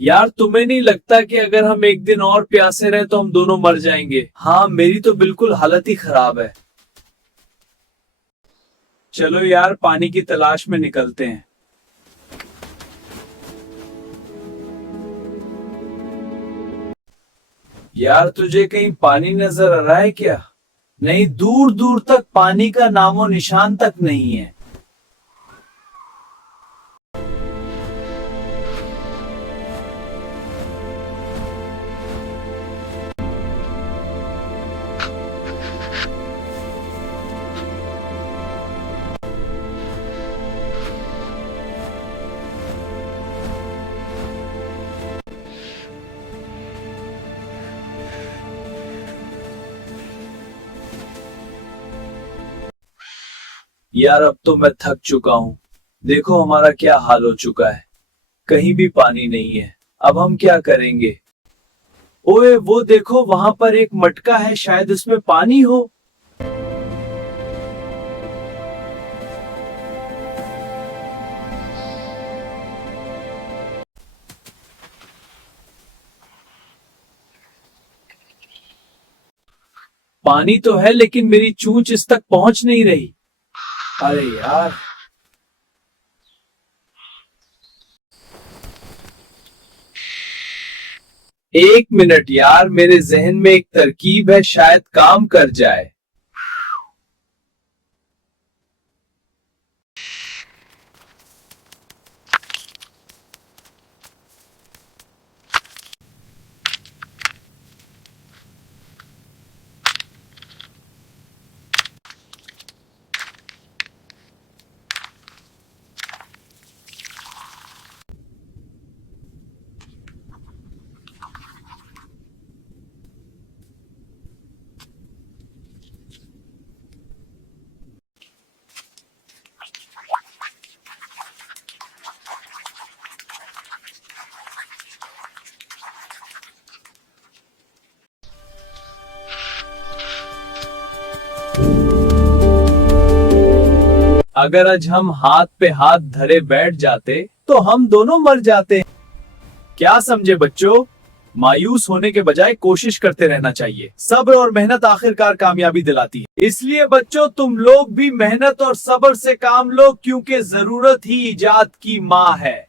यार तुम्हें नहीं लगता कि अगर हम एक दिन और प्यासे रहे तो हम दोनों मर जाएंगे? हाँ, मेरी तो बिल्कुल हालत ही खराब है। चलो यार, पानी की तलाश में निकलते हैं। यार तुझे कहीं पानी नजर आ रहा है क्या? नहीं, दूर दूर तक पानी का नामो निशान तक नहीं है। यार अब तो मैं थक चुका हूँ। देखो हमारा क्या हाल हो चुका है। कहीं भी पानी नहीं है। अब हम क्या करेंगे? ओए वो देखो, वहां पर एक मटका है, शायद उसमें पानी हो। पानी तो है लेकिन मेरी चूंच इस तक पहुंच नहीं रही। अरे यार। एक मिनट यार, मेरे जहन में एक तरकीब है, शायद काम कर जाए। अगर आज हम हाथ पे हाथ धरे बैठ जाते तो हम दोनों मर जाते। क्या समझे बच्चों? मायूस होने के बजाय कोशिश करते रहना चाहिए। सब्र और मेहनत आखिरकार कामयाबी दिलाती है। इसलिए बच्चों, तुम लोग भी मेहनत और सब्र से काम लो, क्योंकि जरूरत ही इजाद की माँ है।